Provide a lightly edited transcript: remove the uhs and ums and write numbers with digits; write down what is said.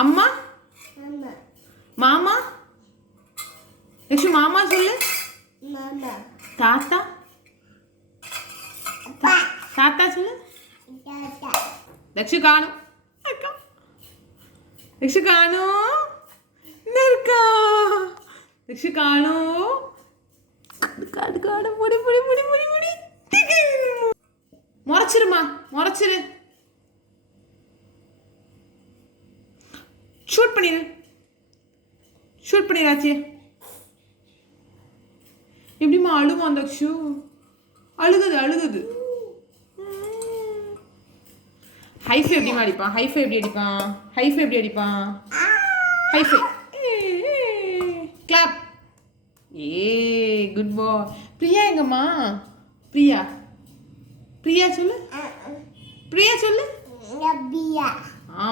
அம்மா மாமா லக்ஷு மாமா சொல்லு. தாத்தா தாத்தா சொல்லு. லக்ஷு காணும் அக்கா லக்ஷு காணும் இருக்கா லக்ஷு காணும் காடு காடு முடி முடி முடி முடி முடி முறைச்சிருமா முறைச்சிரு. ஷூட் பண்ணிடு ஷூட் பண்ணிடாச்சு. எப்படிமா அழுமா அந்த லக்ஷு அழுகுது அழுகுது. ஹைஃபை எப்படிமா அடிப்பான் ஹைஃபை எப்படி அடிப்பான் ஹைஃபை எப்படி அடிப்பான் ஹைஃபை கிளாப். குட் பாய். பிரியா எங்கம்மா பிரியா பிரியா சொல்லு பிரியா சொல்லு. ஆ